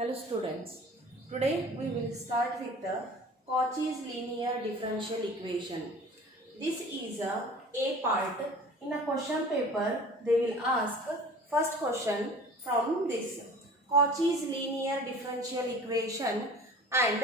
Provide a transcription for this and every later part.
Hello students, today we will start with the Cauchy's linear differential equation. This is a part. In a question paper they will ask first question from this Cauchy's linear differential equation and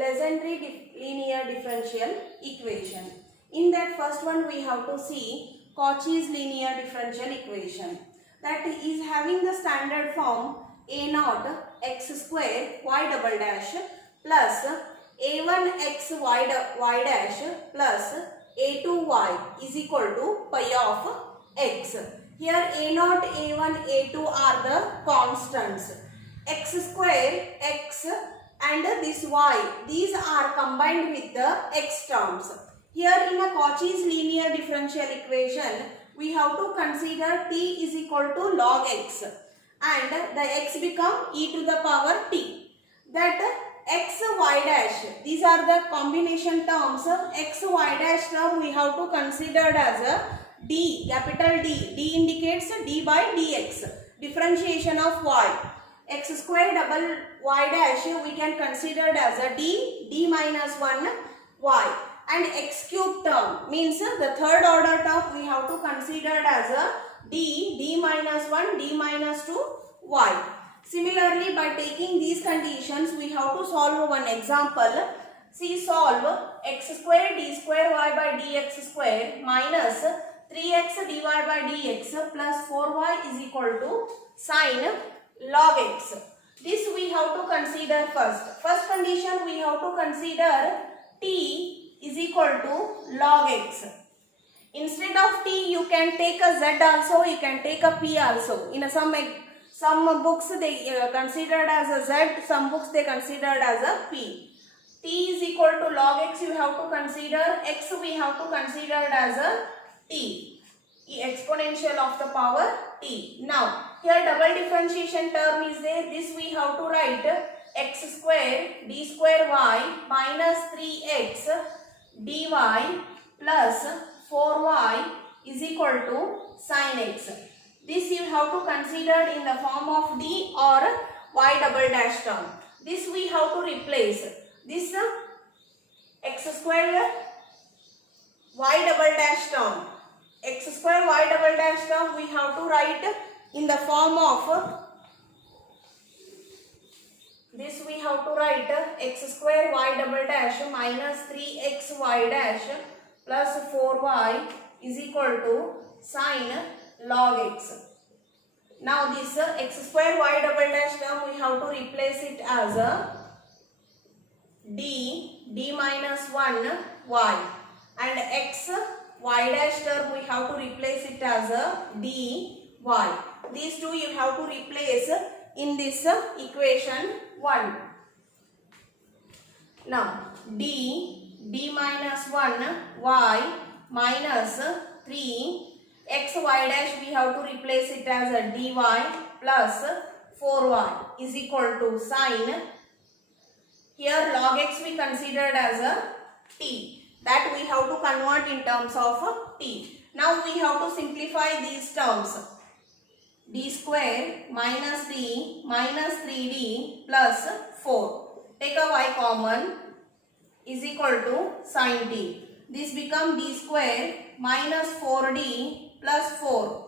Legendre linear differential equation. In that first one we have to see Cauchy's linear differential equation, that is having the standard form a naught x square y double dash plus a1 x y dash plus a2 y is equal to pi of x. Here a naught, a1, a2 are the constants. X square, x and this y, these are combined with the x terms. Here in a Cauchy's linear differential equation, we have to consider t is equal to log x and the x become e to the power t. That x y dash, these are the combination terms. X y dash term we have to consider as a d, capital D. D indicates d by dx, differentiation of y. X square double y dash we can consider as a d minus 1 y, and x cube term means the third order term we have to consider as a d minus 1 d minus 2 y. Similarly, by taking these conditions we have to solve one example. See, solve x square d square y by dx square minus 3x dy by dx plus 4y is equal to sine log x. This we have to consider first. First condition we have to consider t is equal to log x. Instead of t you can take a z also, you can take a p also. In some books they considered as a z, some books they considered as a p. T is equal to log x you have to consider, x we have to consider as a t, exponential of the power t. Now here double differentiation term is there, this we have to write x square d square y minus 3x dy plus 4y is equal to sine x. This you have to consider in the form of d or y double dash term. This we have to replace. This x square y double dash term, x square y double dash term we have to write in the form of this, we have to write x square y double dash minus 3xy dash plus 4y is equal to sine log x. Now this x square y double dash term we have to replace it as a d minus 1 y, and x y dash term we have to replace it as a dy. These two you have to replace in this equation 1. Now d minus 1 y minus 3 x y dash we have to replace it as a dy plus 4y is equal to sine, here log x we considered as a t, that we have to convert in terms of t. Now we have to simplify these terms. D square minus d minus 3d plus 4. Take a y common is equal to sine t. This become d square minus 4d plus 4.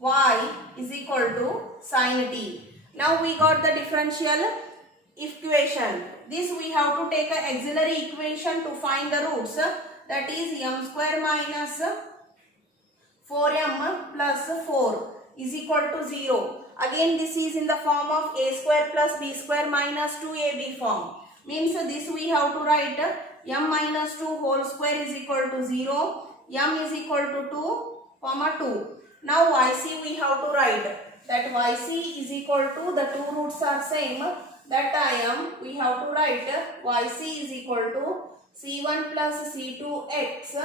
Y is equal to sine t. Now we got the differential equation. This we have to take an auxiliary equation to find the roots. That is m square minus 4m plus 4 is equal to 0. Again this is in the form of a square plus b square minus 2ab form. Means this we have to write m minus 2 whole square is equal to 0. M is equal to 2, comma 2. Now yc we have to write that yc is equal to, the two roots are same. That time we have to write yc is equal to c1 plus c2x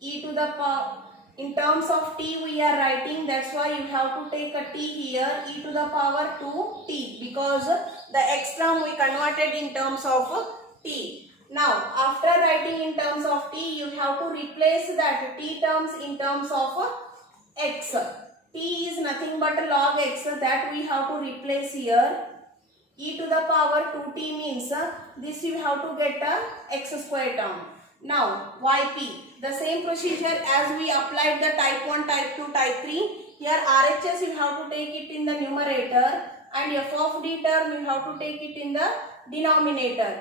e to the power. In terms of t we are writing, that's why you have to take a t here, e to the power 2t, because the x term we converted in terms of t. Now after writing in terms of t, you have to replace that t terms in terms of x. t is nothing but log x, that we have to replace here. E to the power 2t means this you have to get a x square term. Now yp, the same procedure as we applied the type 1, type 2, type 3. Here RHS you have to take it in the numerator and f of d term you have to take it in the denominator.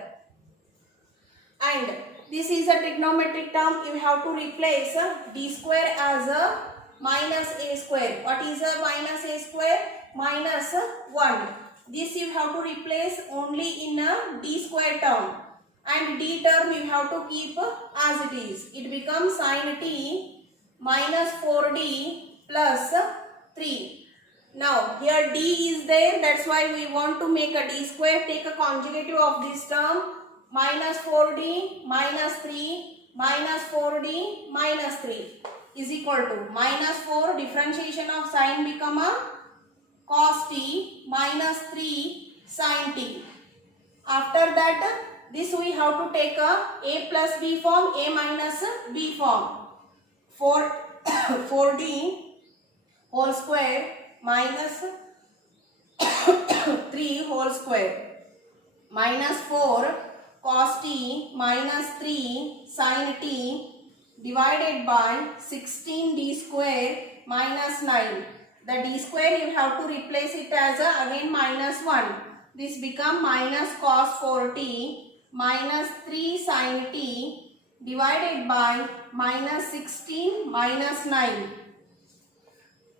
And this is a trigonometric term, you have to replace d square as a minus a square. What is a minus a square? Minus 1. This you have to replace only in a d square term, and d term you have to keep as it is. It becomes sin t minus 4d plus 3. Now here d is there, that's why we want to make a d square. Take a conjugative of this term, minus 4d minus 3 minus 4d minus 3 is equal to minus 4, differentiation of sin become a cos t minus 3 sin t. After that, this we have to take a plus b form, a minus b form. 4d whole square minus 3 whole square minus 4 cos t minus 3 sin t divided by 16d square minus 9. The d square you have to replace it as again minus 1. This become minus cos 4t minus 3 sin t divided by minus 16 minus 9.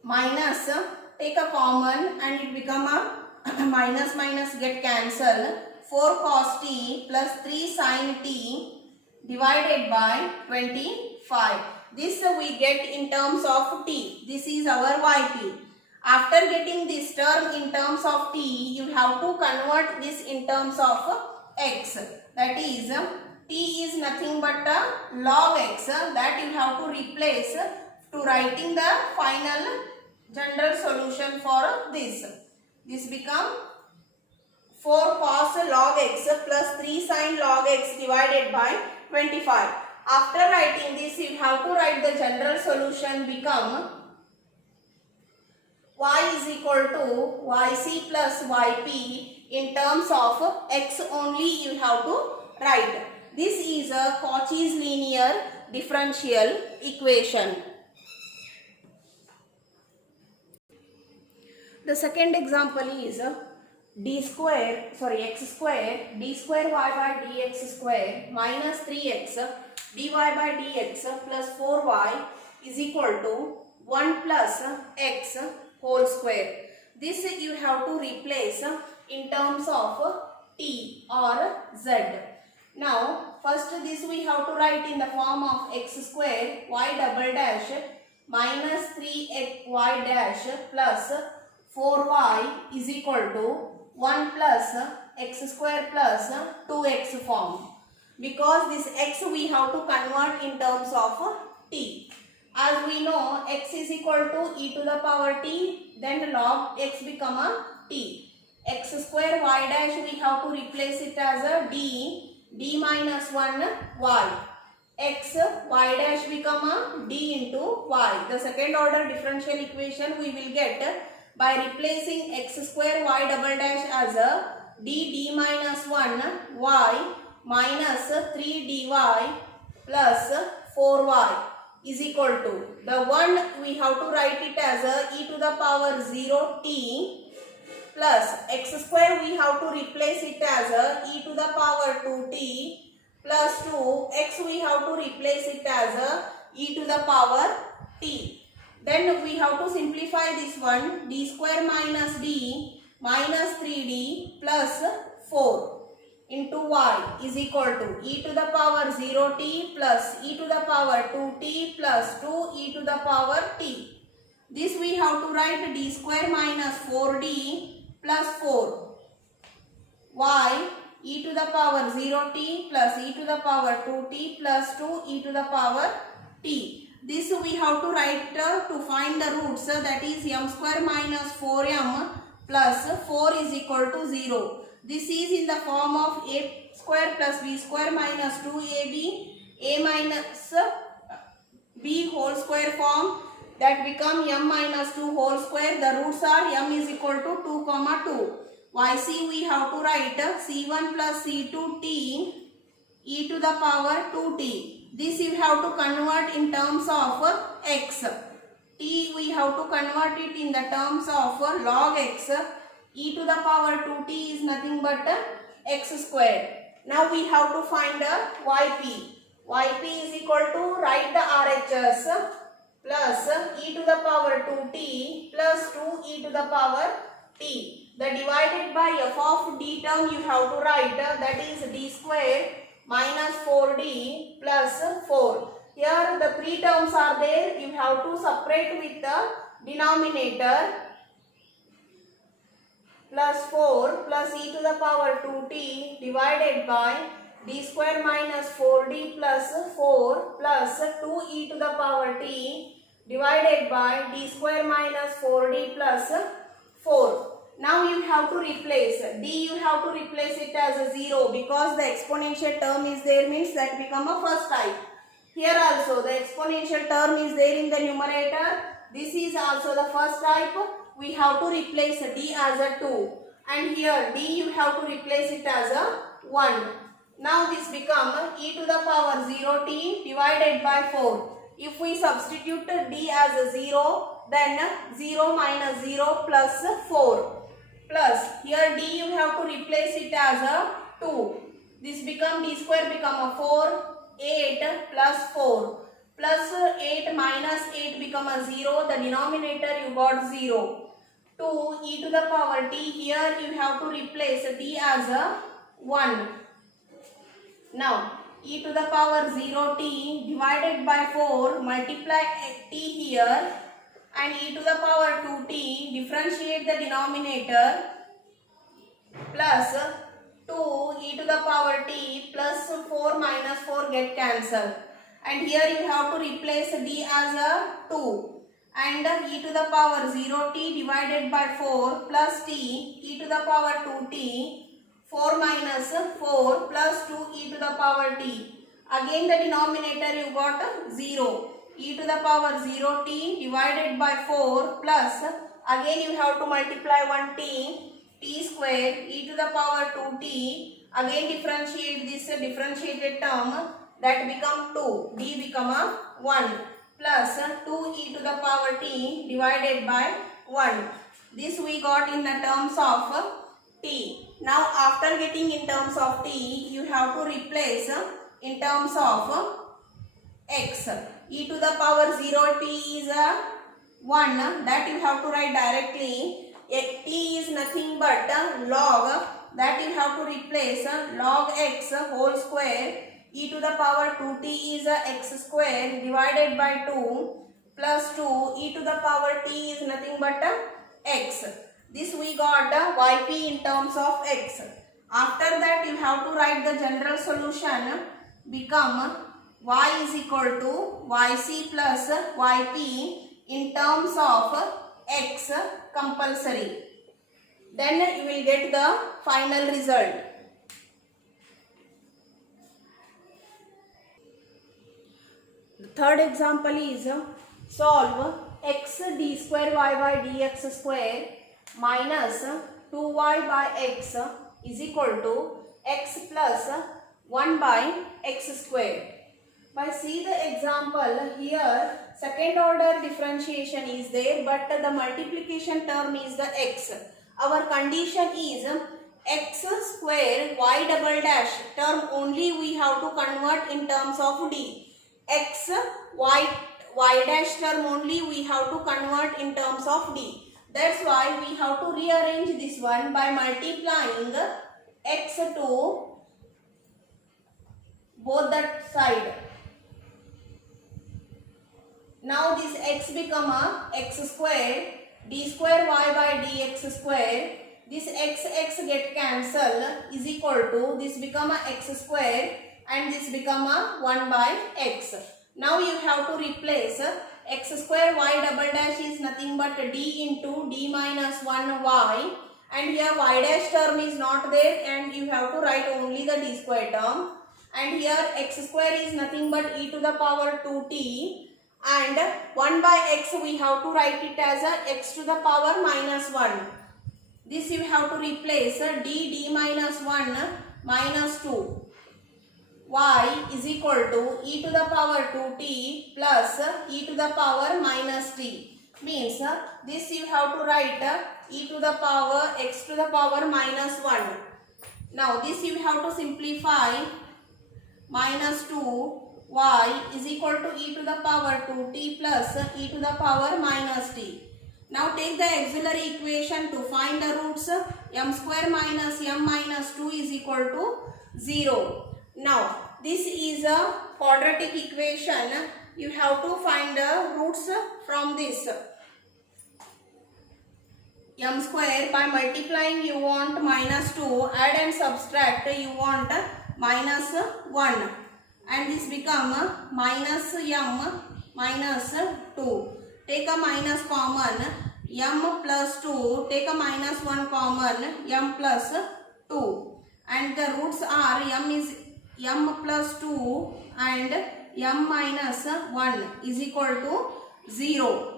Minus, take a common and it become a minus minus get cancelled. 4 cos t plus 3 sin t divided by 25. This we get in terms of t. This is our yp. After getting this term in terms of t, you have to convert this in terms of x. That is, t is nothing but log x, that you have to replace to writing the final general solution for this. This become 4 cos log x plus 3 sin log x divided by 25. After writing this, you have to write the general solution become y is equal to yc plus yp. In terms of x only you have to write. This is a Cauchy's linear differential equation. The second example is x square y by dx square minus 3x dy by dx plus 4y is equal to 1 plus x whole square. This you have to replace in terms of t or z. Now first this we have to write in the form of x square y double dash minus 3y dash plus 4y is equal to 1 plus x square plus 2x form. Because this x we have to convert in terms of t. As we know, x is equal to e to the power t, then log x become a t. X square y dash we have to replace it as a d minus 1 y. X y dash become a d into y. The second order differential equation we will get by replacing x square y double dash as a d minus 1 y minus 3 dy plus 4y is equal to, the one we have to write it as a e to the power 0 t plus x square we have to replace it as a e to the power 2t plus 2 x we have to replace it as a e to the power t. Then we have to simplify this one, d square minus d minus 3d plus 4 into y is equal to e to the power 0t plus e to the power 2t plus 2 e to the power t. This we have to write d square minus 4d plus 4 y e to the power 0t plus e to the power 2t plus 2 e to the power t. This we have to write to find the roots, that is m square minus 4m plus 4 is equal to 0. This is in the form of a square plus b square minus 2ab, a minus b whole square form, that become m minus 2 whole square. The roots are m is equal to 2 comma 2. YC we have to write C1 plus C2 t e to the power 2t. This you have to convert in terms of x. T we have to convert it in the terms of log x. E to the power 2t is nothing but x square. Now we have to find yp. Yp is equal to write the RHS plus e to the power 2t plus 2 e to the power t. The divided by f of d term you have to write, that is d square minus 4d plus 4. Here the three terms are there. You have to separate with the denominator. Plus 4 plus e to the power 2t divided by d square minus 4d plus 4 plus 2e to the power t divided by d square minus 4d plus 4. Now you have to replace d, you have to replace it as a 0 because the exponential term is there, means that become a first type. Here also the exponential term is there in the numerator. This is also the first type. We have to replace d as a 2 and here d you have to replace it as a 1. Now this become e to the power 0t divided by 4. If we substitute d as a 0, then 0 minus 0 plus 4 plus here d you have to replace it as a 2. This become d square become a 4, 8 plus 4 plus 8 minus 8 become a 0. The denominator you got 0. 2 e to the power t, here you have to replace t as a 1. Now e to the power 0t divided by 4 multiply t here and e to the power 2t differentiate the denominator plus 2 e to the power t plus 4 minus 4 get cancelled and here you have to replace d as a 2 and e to the power 0t divided by 4 plus t e to the power 2t 4 minus 4 plus 2 e to the power t. Again the denominator you got 0. E to the power 0t divided by 4 plus again you have to multiply 1t t square e to the power 2t. Again differentiate this differentiated term, that become 2. D become a 1 plus 2 e to the power t divided by 1. This we got in the terms of t. Now after getting in terms of t, you have to replace in terms of x. E to the power 0t is a 1, that you have to write directly. T is nothing but log, that you have to replace log x whole square. E to the power 2t is x square divided by 2 plus 2 e to the power t is nothing but x. This we got yp in terms of x. After that you have to write the general solution, become y is equal to yc plus yp in terms of x compulsory. Then you will get the final result. The third example is solve x d square y by dx square minus 2y by x is equal to x plus 1 by x square. By see the example here, second order differentiation is there, but the multiplication term is the x. Our condition is x square y double dash term only we have to convert in terms of d. X y dash term only we have to convert in terms of d. That's why we have to rearrange this one by multiplying x to both that side. Now this x become a x square, d square y by dx square. This x get cancelled is equal to this become a x square and this become a 1 by x. Now you have to replace x square y double dash is nothing but d into d minus 1 y, and here y dash term is not there and you have to write only the d square term, and here x square is nothing but e to the power 2t and 1 by x we have to write it as a x to the power minus 1. This you have to replace d minus 1 minus 2. Y is equal to e to the power 2t plus e to the power minus t. Means this you have to write e to the power x to the power minus 1. Now this you have to simplify. Minus 2 y is equal to e to the power 2t plus e to the power minus t. Now take the auxiliary equation to find the roots. M square minus m minus 2 is equal to 0. Now this is a quadratic equation. You have to find the roots from this. M square, by multiplying you want minus 2, add and subtract you want minus 1, and this become minus m minus 2. Take a minus common, m plus 2, take a minus 1 common, m plus 2, and the roots are m is m plus 2 and m minus 1 is equal to 0.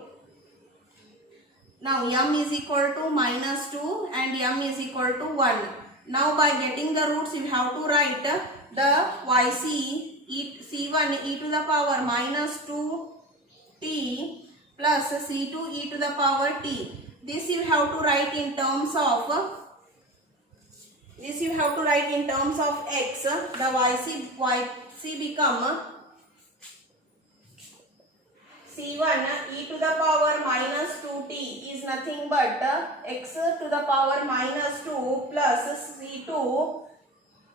Now m is equal to minus 2 and m is equal to 1. Now by getting the roots you have to write the yc c1 e to the power minus 2t plus c2 e to the power t. This you have to write in terms of x. The yc become c1 e to the power minus 2t is nothing but x to the power minus 2 plus c2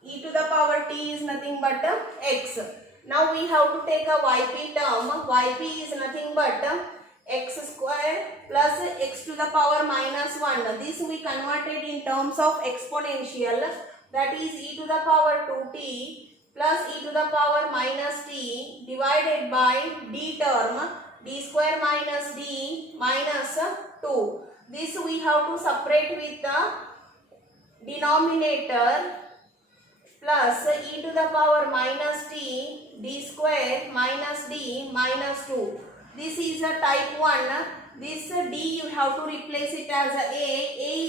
e to the power t is nothing but x. Now we have to take a yp term. Yp is nothing but x square plus x to the power minus 1. This we converted in terms of exponential, that is e to the power 2t plus e to the power minus t divided by d term, d square minus d minus 2. This we have to separate with the denominator plus e to the power minus t d square minus d minus 2. This is a type 1. This d you have to replace it as a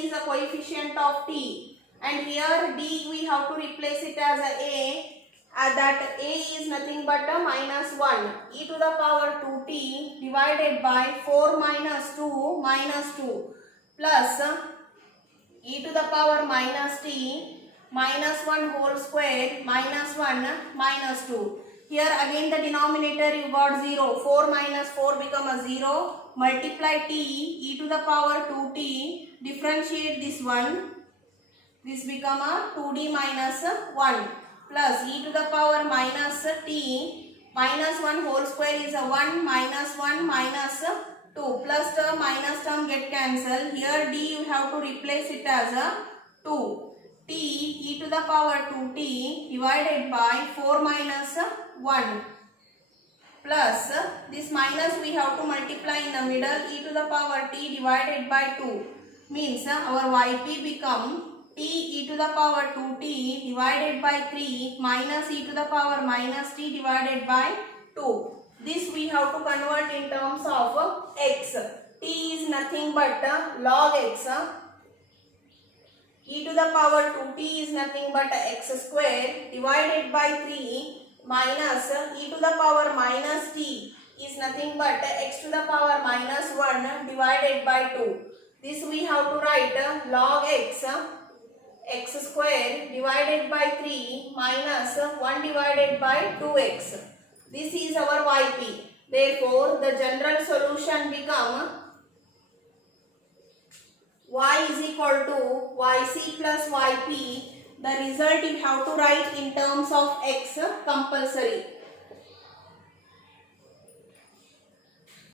is a coefficient of t, and here d we have to replace it as a. That a is nothing but a minus 1. E to the power 2t divided by 4 minus 2 minus 2 plus e to the power minus t minus 1 whole square minus 1 minus 2. Here again the denominator you got 0. 4 minus 4 become a 0. Multiply t e to the power 2t. Differentiate this one. This become a 2d minus 1 plus e to the power minus t minus 1 whole square is a 1 minus 1 minus 2 plus term minus term get cancelled. Here d you have to replace it as a 2. T e to the power 2t divided by 4 minus 1 plus this minus we have to multiply in the middle, e to the power t divided by 2, means our yp become t e to the power 2t divided by 3 minus e to the power minus t divided by 2. This we have to convert in terms of x. T is nothing but log x. E to the power 2t is nothing but x square divided by 3 minus e to the power minus t is nothing but x to the power minus 1 divided by 2. This we have to write log x, x square divided by 3 minus 1 divided by 2x. This is our yp. Therefore, the general solution become y is equal to yc plus yp. The result you have to write in terms of x compulsory.